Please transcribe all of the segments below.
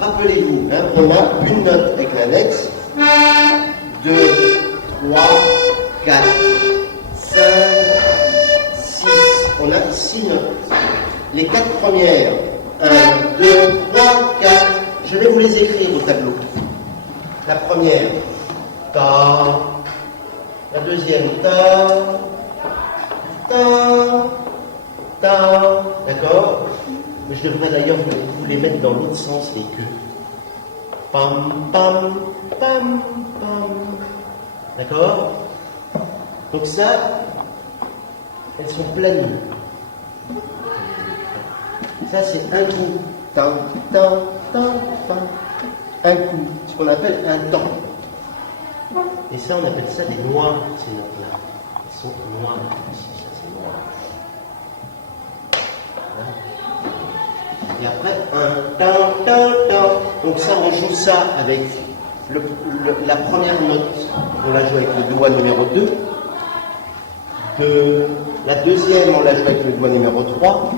rappelez-vous, hein, on a une note avec l'index, 2, 3, 4, 5, 6. On a 6 notes. Les 4 premières, 1, 2, 3, 4, je vais vous les écrire au tableau. La première, ta. La deuxième, ta. Ta. Ta. D'accord? Mais je devrais d'ailleurs vous les mettre dans l'autre sens, les queues. Pam, pam, pam, pam. D'accord? Donc ça, elles sont pleines. Ça, c'est un coup. Tan, tan, tan, tan. Un coup. Ce qu'on appelle un temps. Et ça, on appelle ça des noirs, ces notes-là. Elles sont noires. Ici, ça, c'est noir. Voilà. Et après, un tan, tan, tan. Donc ça, on joue ça avec la première note. On la joue avec le doigt numéro 2. La deuxième, on la joue avec le doigt numéro 3.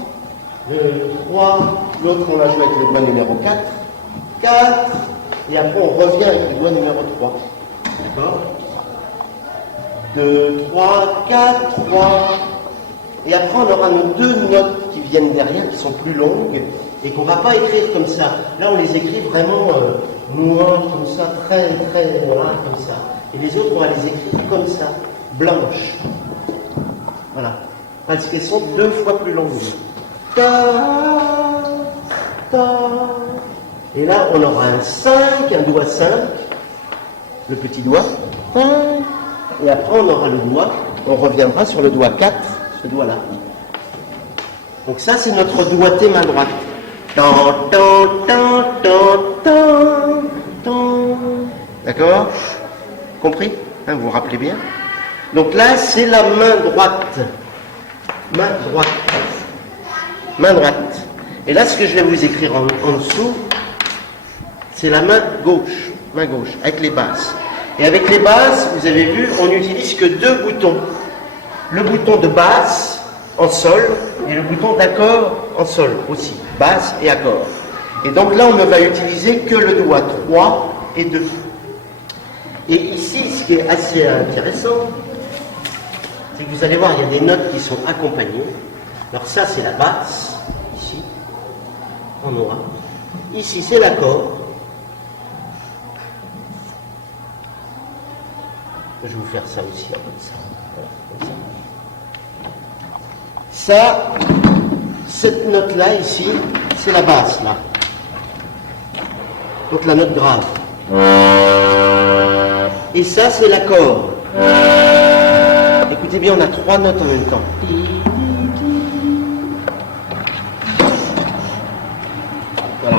Le 3, l'autre, on la joue avec le doigt numéro 4. 4. Et après, on revient avec le doigt numéro 3. D'accord? 2, 3, 4, 3. Et après, on aura nos deux notes qui viennent derrière, qui sont plus longues, et qu'on ne va pas écrire comme ça. Là, on les écrit vraiment noirs, comme ça, très, très noirs, comme ça. Et les autres, on va les écrire comme ça, blanches. Voilà. Parce qu'elles sont 2 fois plus longues. Ta, ta. Et là, on aura un 5, un doigt 5, le petit doigt. Et après, on aura le doigt, on reviendra sur le doigt 4, ce doigt-là. Donc ça, c'est notre doigté main droite. Tan, tan, tan, tan, tan, tan. D'accord? Compris? Hein, vous vous rappelez bien? Donc là, c'est la main droite. Main droite. Main droite. Et là, ce que je vais vous écrire en dessous, c'est la main gauche. Main gauche, avec les basses. Et avec les basses, vous avez vu, on n'utilise que 2 boutons. Le bouton de basse en sol et le bouton d'accord en sol aussi. Basse et accord. Et donc là, on ne va utiliser que le doigt 3 et 2. Et ici, ce qui est assez intéressant, c'est que vous allez voir, il y a des notes qui sont accompagnées. Alors ça, c'est la basse, ici, en noir. Ici, c'est l'accord. Je vais vous faire ça aussi, comme ça. Voilà, comme ça. Ça, cette note-là, ici, c'est la basse, là. Donc la note grave. Et ça, c'est l'accord. Écoutez bien, on a 3 notes en même temps. Voilà.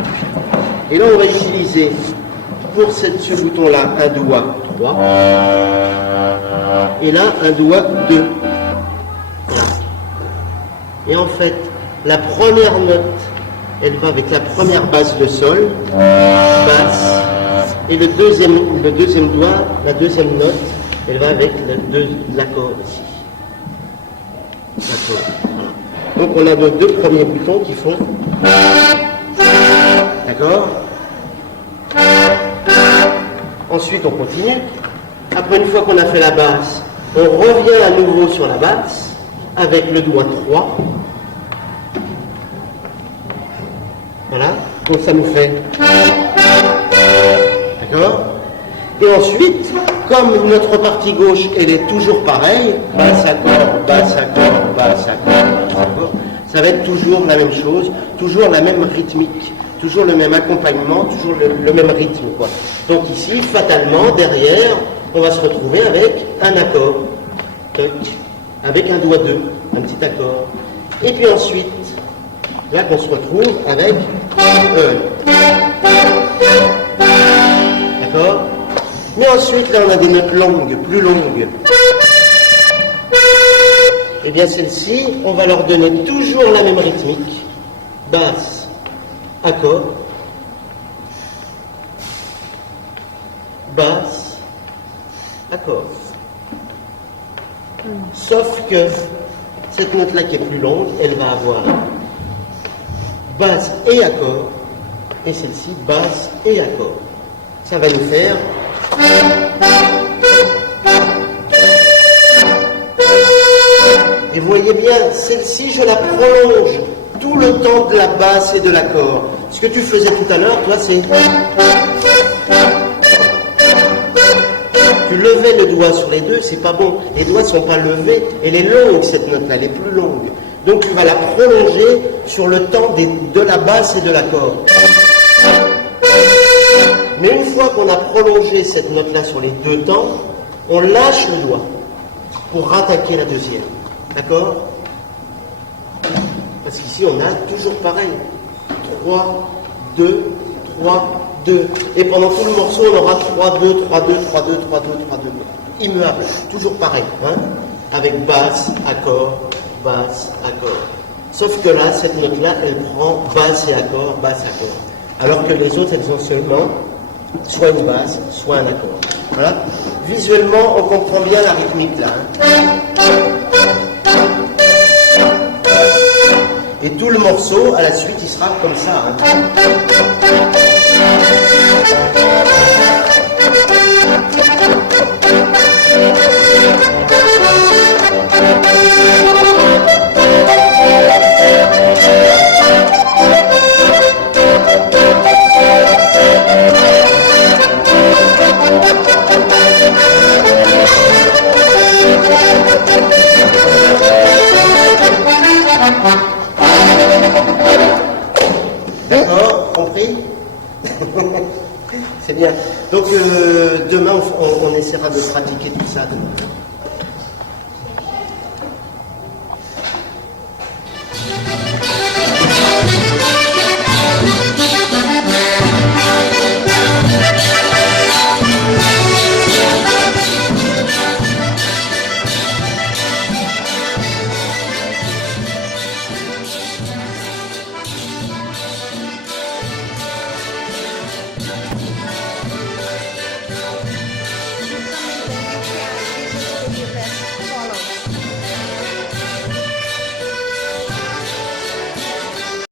Et là, on va utiliser, pour ce bouton-là, un doigt 3. Et là, un doigt 2. Voilà. Et en fait, la première note, elle va avec la première basse de sol, basse. Et le deuxième doigt, la deuxième note, elle va avec l'accord ici. L'accord. Voilà. Donc on a nos 2 premiers boutons qui font. D'accord? Ensuite on continue. Après, une fois qu'on a fait la basse, on revient à nouveau sur la basse avec le doigt 3. Voilà. Donc ça nous fait. D'accord? Et ensuite, comme notre partie gauche, elle est toujours pareille, basse accord, basse accord, basse accord, basse accord, ça va être toujours la même chose, toujours la même rythmique, toujours le même accompagnement, toujours le même rythme, quoi. Donc ici, fatalement, derrière, on va se retrouver avec un accord, avec un doigt 2, un petit accord. Et puis ensuite, là qu'on se retrouve avec D'accord? Mais ensuite, là, on a des notes longues, plus longues. Eh bien, celles-ci, on va leur donner toujours la même rythmique. Basse, accord. Basse, accord. Sauf que cette note-là qui est plus longue, elle va avoir basse et accord. et celle-ci basse et accord. Ça va nous faire... Et vous voyez bien, celle-ci, je la prolonge tout le temps de la basse et de l'accord. Ce que tu faisais tout à l'heure, toi, c'est... Tu levais le doigt sur les deux, c'est pas bon. Les doigts ne sont pas levés. Elle est longue, cette note-là, elle est plus longue. Donc tu vas la prolonger sur le temps de la basse et de l'accord. Mais une fois qu'on a prolongé cette note-là sur les deux temps, on lâche le doigt pour rattaquer la deuxième. D'accord? Parce qu'ici, on a toujours pareil. 3, 2, 3, 2. Et pendant tout le morceau, on aura 3, 2, 3, 2, 3, 2, 3, 2, 3, 2. Immuable. Toujours pareil. Hein? Avec basse, accord, basse, accord. Sauf que là, cette note-là, elle prend basse et accord, basse, accord. Alors que les autres, elles ont seulement soit une basse, soit un accord. Voilà. Visuellement, on comprend bien la rythmique là. Hein? Et tout le morceau, à la suite, il sera comme ça. Hein. D'accord, compris? C'est bien. Donc demain, on essaiera de pratiquer tout ça demain.